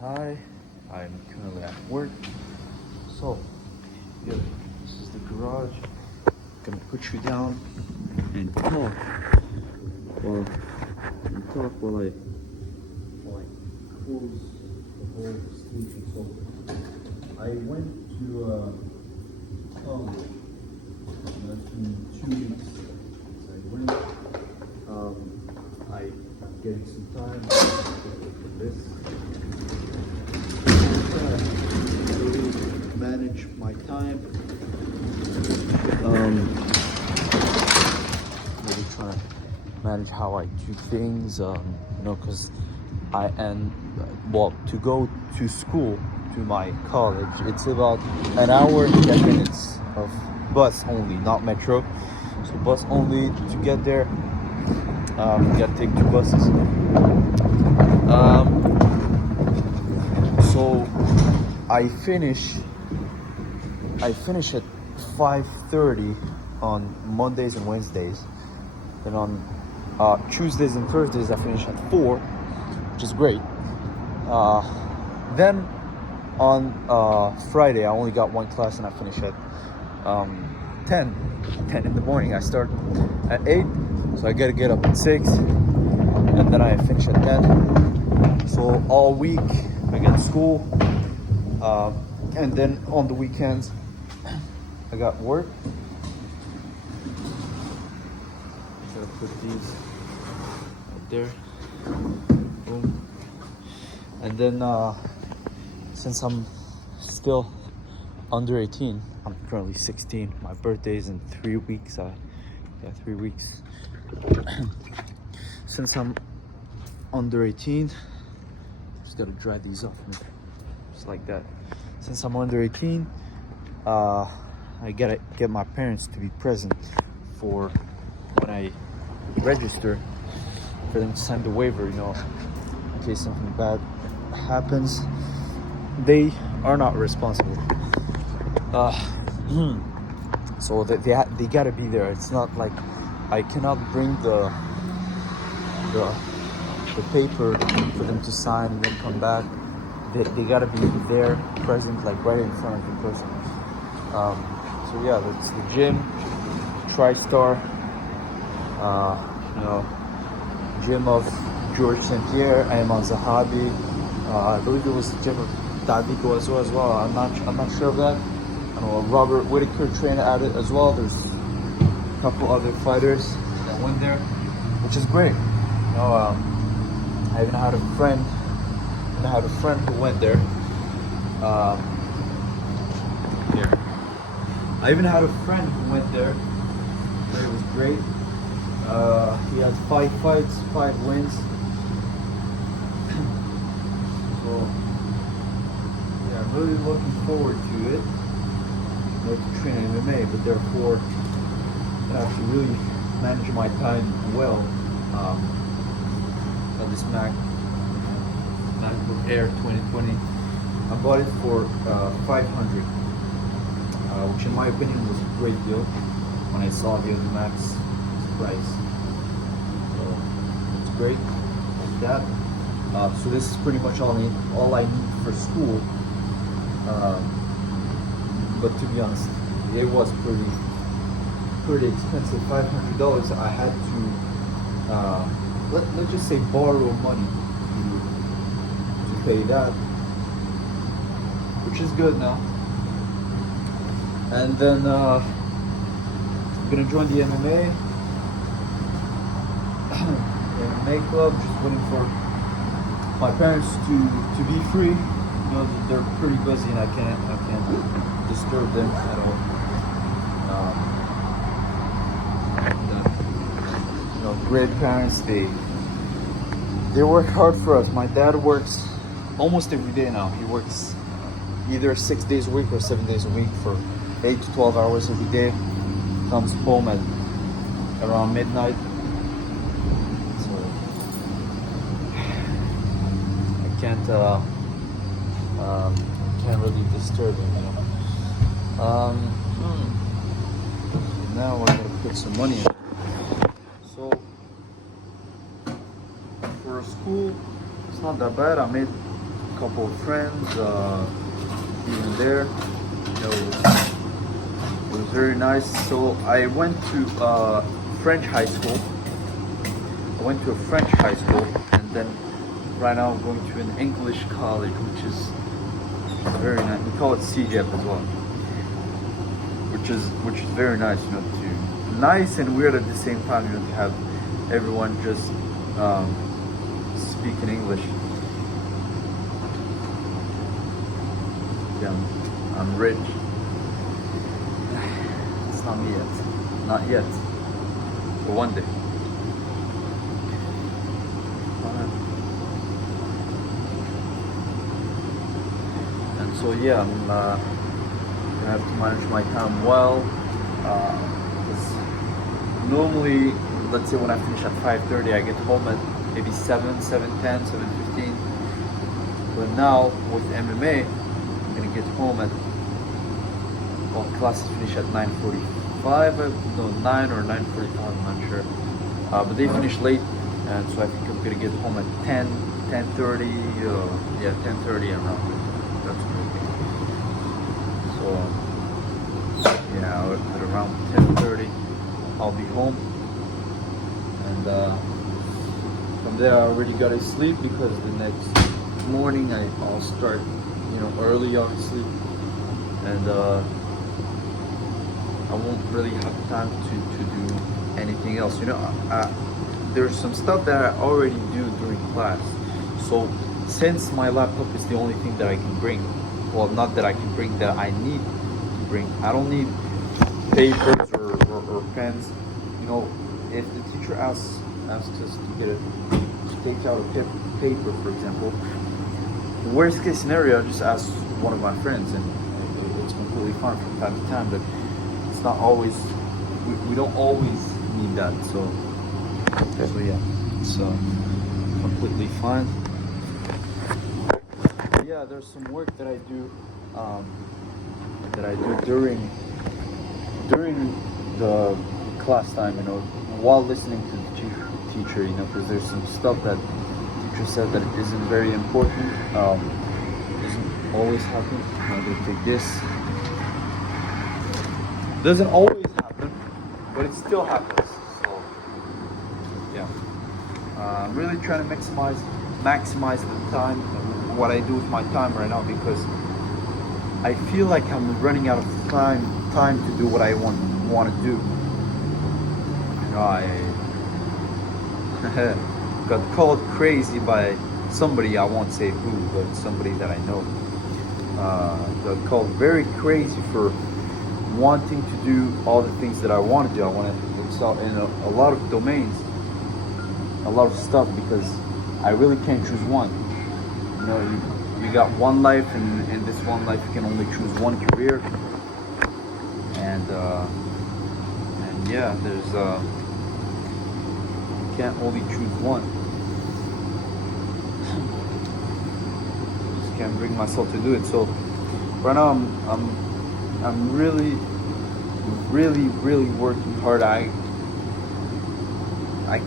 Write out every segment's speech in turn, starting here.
Hi, I'm currently at work. So, yeah, this is the garage. Gonna put you down and talk while I close the whole station. So, I went to college. That's been 2 weeks. So I went. I'm getting some time for this. Really manage my time. Really trying to manage how I do things. Because I am to go to school to my college. It's about an hour and 10 minutes of bus only, not metro. So bus only to get there. Gotta take two buses. So I finish at 5:30 on Mondays and Wednesdays. Then on Tuesdays and Thursdays I finish at 4, which is great. Then on Friday I only got one class and I finish at 10 in the morning. I start at 8, so I gotta get up at 6, and then I finish at 10. So all week I get school, and then on the weekends I got work. Gotta put these right there. Boom. And then since I'm still under 18, I'm currently 16. My birthday is in 3 weeks. 3 weeks. Since I'm under 18, just gotta dry these off, just like that. Since I'm under 18, I gotta get my parents to be present for when I register, for them to sign the waiver, in case something bad happens. They are not responsible. So they gotta be there. It's not like I cannot bring the paper for them to sign and then come back. They gotta be there, present, like right in front of the person. So yeah, that's the gym, TriStar, gym of George St. Pierre. I am on Zahabi. I believe it was the gym of Davico as well. I'm not sure of that. I know Robert Whitaker trained at it as well. There's a couple other fighters that went there, which is great. I even had a friend who went there. Here. I even had a friend who went there. It was great. He had 5 fights, 5 wins. So yeah, I'm really looking forward to it. I like to train MMA, but therefore I have to really manage my time well. On this MacBook Air 2020, I bought it for $500, which in my opinion was a great deal when I saw the other Mac's price. So it's great, like that. So this is pretty much all I need for school. But to be honest, it was pretty expensive. $500. I had to let's just say borrow money to pay that, which is good now. And then I'm gonna join the MMA club. Just waiting for my parents to be free. They're pretty busy and I can't disturb them at all. Great parents, they work hard for us. My dad works almost every day now. He works either 6 days a week or 7 days a week for 8 to 12 hours every day. Comes home at around midnight. So I can't really disturb him, Now we're gonna put some money in. So for school, it's not that bad. I made a couple of friends even there. It was very nice. So I went to French high school. I went to a French high school, and then right now I'm going to an English college, which is very nice. We call it CJEP as well, which is very nice, to nice and weird at the same time, to have everyone just speak in English. Yeah, I'm rich. It's not me yet. Not yet. But one day. And so yeah, I'm gonna have to manage my time well. Because normally, let's say when I finish at 5:30, I get home at maybe 7, 7:10, 7:15. But now with MMA, I'm gonna get home at, well, classes finish at 9:45, no, 9 or 9:45, I'm not sure. But they finish late, and so I think I'm gonna get home at 10, 10:30, yeah, 10:30 around. That's good. So, yeah, at around 10:30, I'll be home. And from there, I already got to sleep, because the next morning I'll start, early, obviously. And I won't really have time to do anything else. There's some stuff that I already do during class. So since my laptop is the only thing that I can bring, well, not that I can bring, that I need to bring. I don't need papers or pens. If the teacher asks us to take out a paper, for example, worst case scenario, I'll just ask one of my friends, and it's completely fine from time to time. But it's not always. We don't always need that. So yeah, it's completely fine. But yeah, there's some work that I do during the class time. While listening to the teacher. Because there's some stuff that the teacher said that isn't very important. Doesn't always happen. They take this. Doesn't always happen, but it still happens. So yeah, I'm really trying to maximize the time, what I do with my time right now, because I feel like I'm running out of time to do what I want to do. I got called crazy by somebody, I won't say who, but somebody that I know. Got called very crazy for wanting to do all the things that I want to do. I want to excel in a lot of domains, a lot of stuff, because I really can't choose one. You got one life, and in this one life you can only choose one career. And yeah, there's you can't only choose one. Just can't bring myself to do it. So right now I'm really working hard. I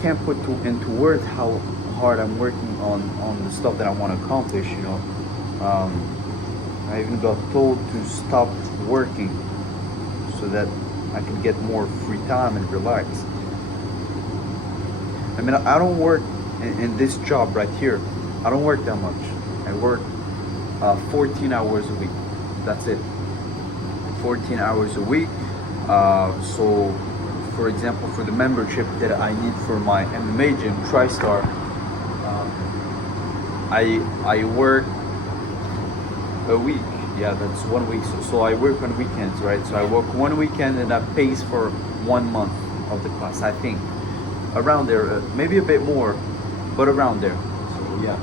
can't put into words how hard I'm working on the stuff that I want to accomplish. I even got told to stop working so that I can get more free time and relax. I mean, I don't work in this job right here. I don't work that much. I work 14 hours a week. That's it. 14 hours a week. So, for example, for the membership that I need for my MMA gym, TriStar, I work a week. Yeah, that's 1 week. So I work on weekends, right? So I work one weekend, and that pays for 1 month of the class, I think. Around there, maybe a bit more, but around there. So yeah.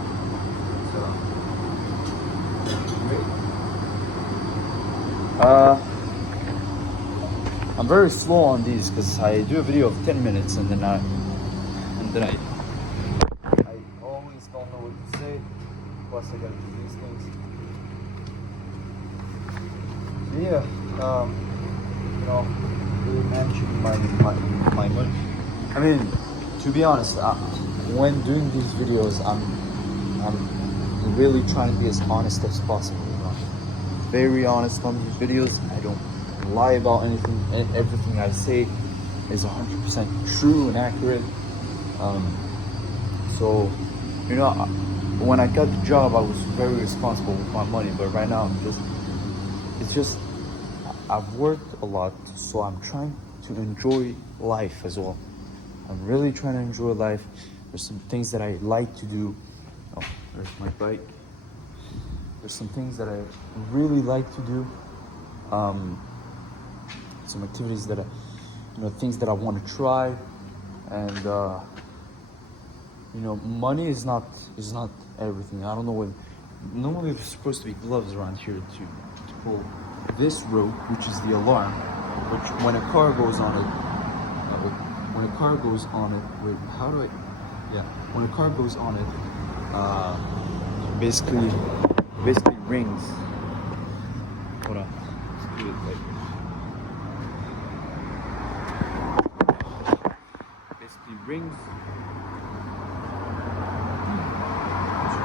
I'm very slow on these, because I do a video of 10 minutes and then I always don't know what to say. Plus I gotta do these things. So yeah, really managing my money. I mean, to be honest, when doing these videos, I'm I'm really trying to be as honest as possible, you know. Very honest on these videos. I don't lie about anything. Everything I say is 100% true and accurate. So, you know, when I got the job, I was very responsible with my money. But right now, it's just, I've worked a lot, so I'm trying to enjoy life as well. I'm really trying to enjoy life. There's some things that I like to do. Oh, there's my bike. There's some things that I really like to do. Some activities that things that I want to try. And, money is not everything. I don't know what. Normally there's supposed to be gloves around here to pull this rope, which is the alarm. Which when a car goes on it, when a car goes on it, wait, how do I? Yeah, when a car goes on it, basically rings. Hold on, let's do it like this. Basically rings.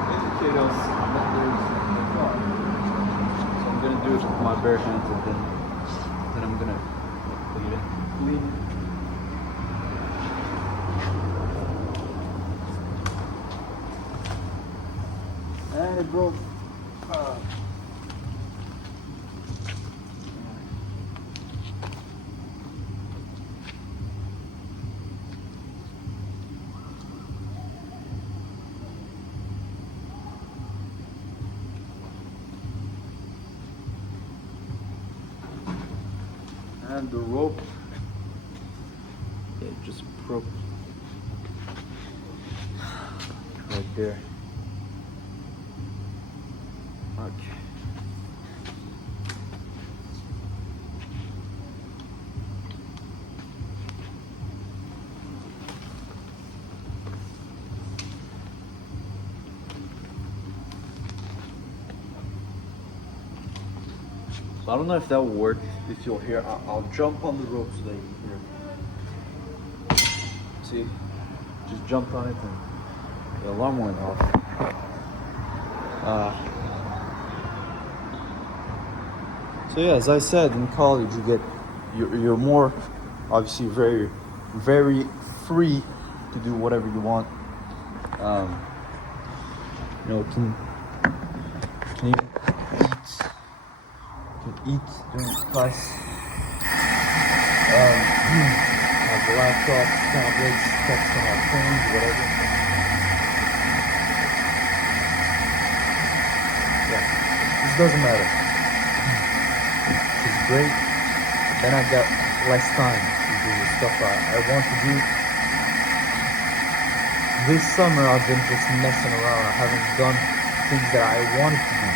Indicate us that there's a car. So I'm gonna do it with my bare hands, and then I'm gonna clean it. And it broke. And the rope, it just broke right there. Okay. So I don't know if that will work. If you'll hear, I'll jump on the rope so that you can hear. See, just jumped on it and the alarm went off. So yeah, as I said, in college you're more obviously very, very free to do whatever you want. Can eat during class. Have laptops, tablets, text on our phones, whatever. Yeah, this doesn't matter. It's great. Then I got less time to do the stuff I want to do. This summer I've been just messing around. I haven't done things that I wanted to do.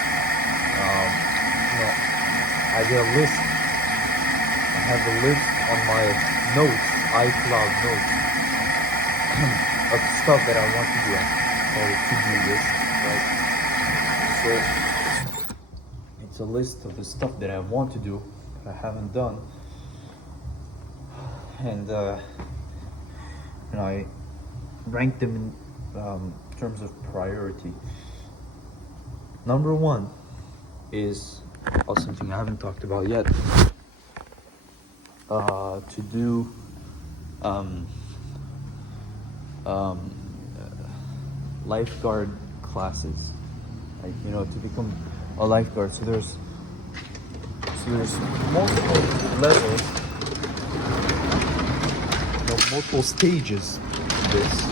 I get a list. I have a list on my notes, iCloud notes, of stuff that I want to do. I call it to-do list, right? So it's a list of the stuff that I want to do that I haven't done, and I rank them in terms of priority. Number one is something I haven't talked about yet. To do lifeguard classes, like to become a lifeguard. So there's multiple levels, multiple stages to this.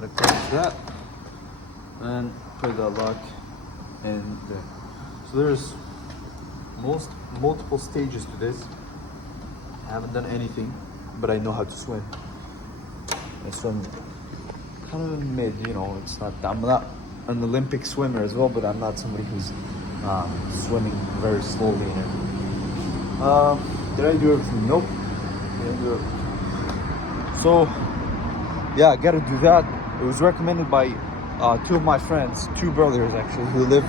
I close that and put the lock in there. So there's multiple stages to this. I haven't done anything, but I know how to swim. I swim kind of mid, it's not, I'm not an Olympic swimmer as well, but I'm not somebody who's swimming very slowly and everything. Did I do everything? Nope. Didn't do it. So yeah, I gotta do that. It was recommended by two of my friends, two brothers actually, who live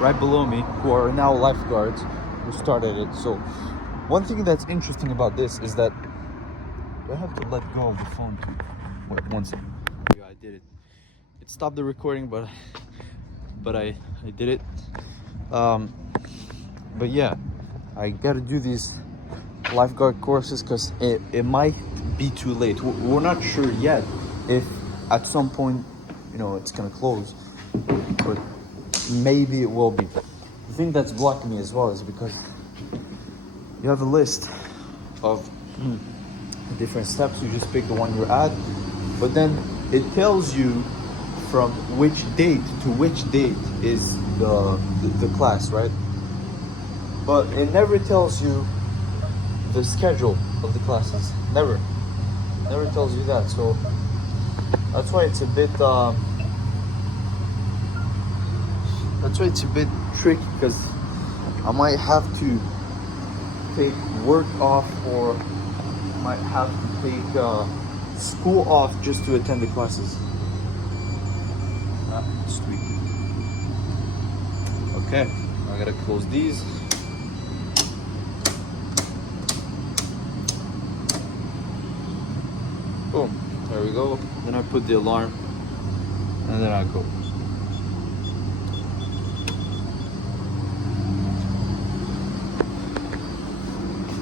right below me, who are now lifeguards, who started it. So one thing that's interesting about this is that I have to let go of the phone too. Wait, one second. Yeah, I did it. It stopped the recording, but but I did it. But yeah, I gotta do these lifeguard courses because it might be too late. We're not sure yet if at some point, you know, it's gonna close, but maybe it will be. The thing that's blocking me as well is because you have a list of different steps. You just pick the one you're at, but then it tells you from which date to which date is the class, right? But it never tells you the schedule of the classes. Never tells you that. So that's why it's a bit tricky, because I might have to take work off, or might have to take school off just to attend the classes. Sweet. Okay, I gotta close these. Boom, there we go. Then I put the alarm, and then I go.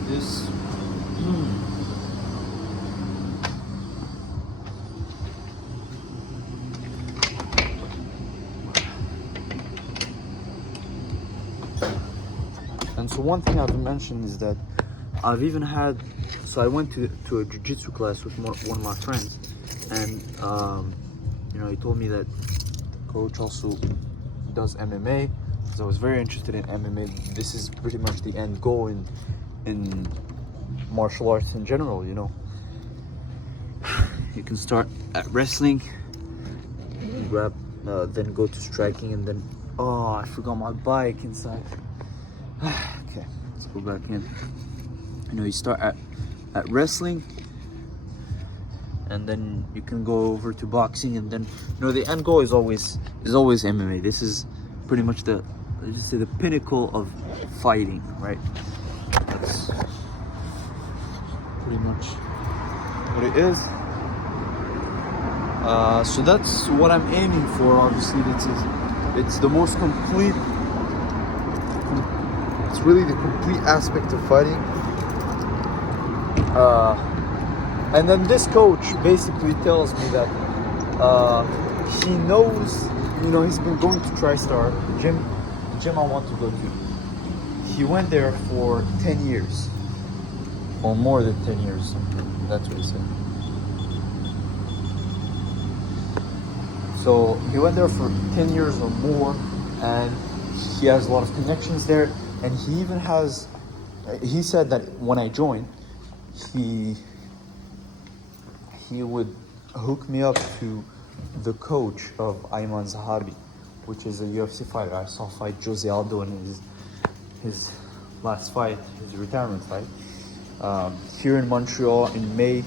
This. And so one thing I've mentioned is that I've even had, so I went to a jiu-jitsu class with one of my friends, and you know, he told me that the coach also does MMA, because I was very interested in MMA. This is pretty much the end goal in martial arts in general, you know. You can start at wrestling, grab, then go to striking, and then, oh, I forgot my bike inside. Okay, let's go back in. You know, you start at wrestling, and then you can go over to boxing, and then, you know, the end goal is always MMA. This is pretty much the, let's just say, the pinnacle of fighting, right? That's pretty much what it is. So that's what I'm aiming for. Obviously, it's the most complete. It's really the complete aspect of fighting. And then this coach basically tells me that he knows, you know, he's been going to TriStar, the gym I want to go to. He went there for 10 years, or more than 10 years. That's what he said. So he went there for 10 years or more, and he has a lot of connections there. And he even has, he said that when I joined, he would hook me up to the coach of Ayman Zahabi, which is a UFC fighter. I saw fight Jose Aldo in his last fight, his retirement fight, here in Montreal in May.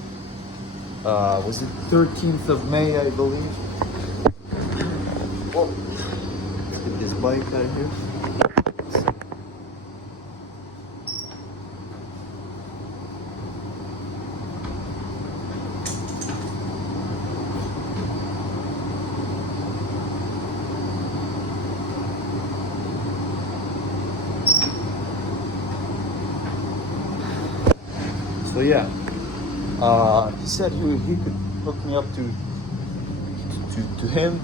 Was it 13th of May, I believe? Oh, let's get this bike out of here. So yeah, he said he could hook me up to him.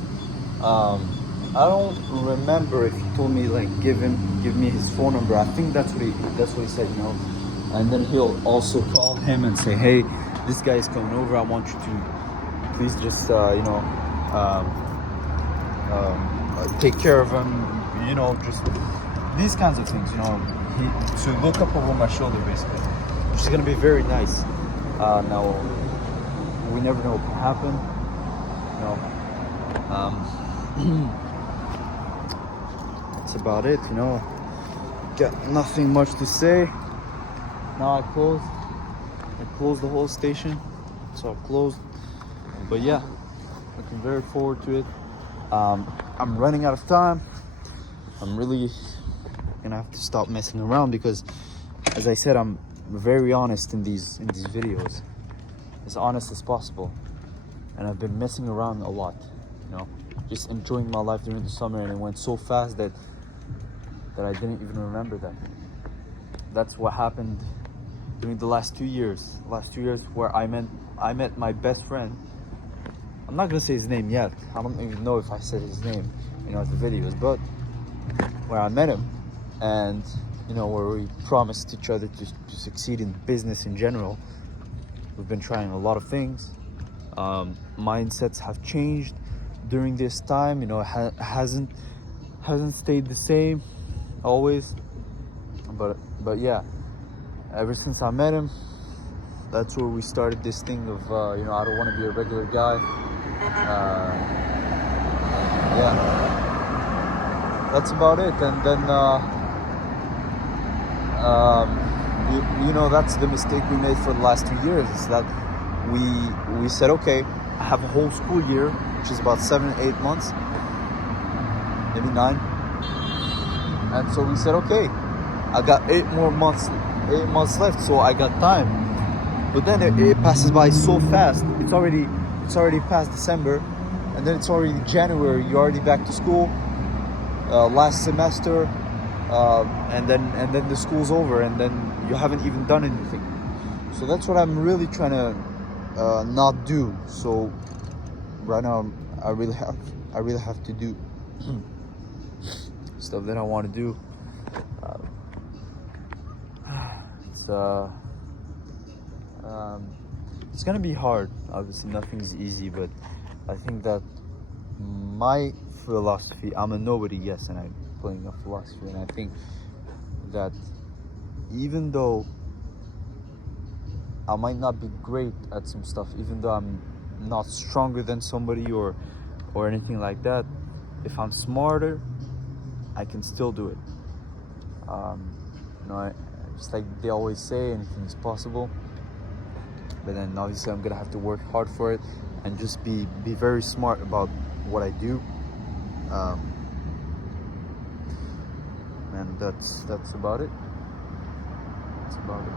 I don't remember if he told me like give me his phone number. I think that's what he said, you know. And then he'll also call him and say, hey, this guy is coming over. I want you to please just you know, take care of him. You know, just these kinds of things. You know, to look up over my shoulder basically. Which is gonna be very nice. Now, we never know what can happen. You know, that's about it. You know, got nothing much to say. Now I closed the whole station, so I've closed. But yeah, looking very forward to it. I'm running out of time. I'm really gonna have to stop messing around because, as I said, I'm very honest in these videos, as honest as possible, and I've been messing around a lot, you know. just enjoying my life during the summer, and it went so fast that I didn't even remember that. That's what happened during the last 2 years. Last 2 years where I met my best friend. I'm not gonna say his name yet. I don't even know if I said his name, the videos, but where I met him, and where we promised each other to succeed in business in general. We've been trying a lot of things. Mindsets have changed during this time. Hasn't stayed the same always. But yeah, ever since I met him, that's where we started this thing of I don't want to be a regular guy. Yeah, that's about it. And then that's the mistake we made for the last 2 years, is that we said, okay, I have a whole school year, which is about 7-8 months, maybe 9. And so we said, okay, I got 8 months left, so I got time. But then it passes by so fast. It's already past December, and then it's already January. You're already back to school. Last semester, and then the school's over, and then you haven't even done anything. So that's what I'm really trying to not do. So right now I really have to do stuff that I want to do. It's gonna be hard. Obviously, nothing's easy, but I think that my philosophy, I'm a nobody, yes, and I'm playing a philosophy, and I think that even though I might not be great at some stuff, even though I'm not stronger than somebody or anything like that, if I'm smarter, I can still do it. Just like they always say, anything is possible. But then obviously I'm gonna have to work hard for it and just be very smart about what I do. And that's about it. That's about it.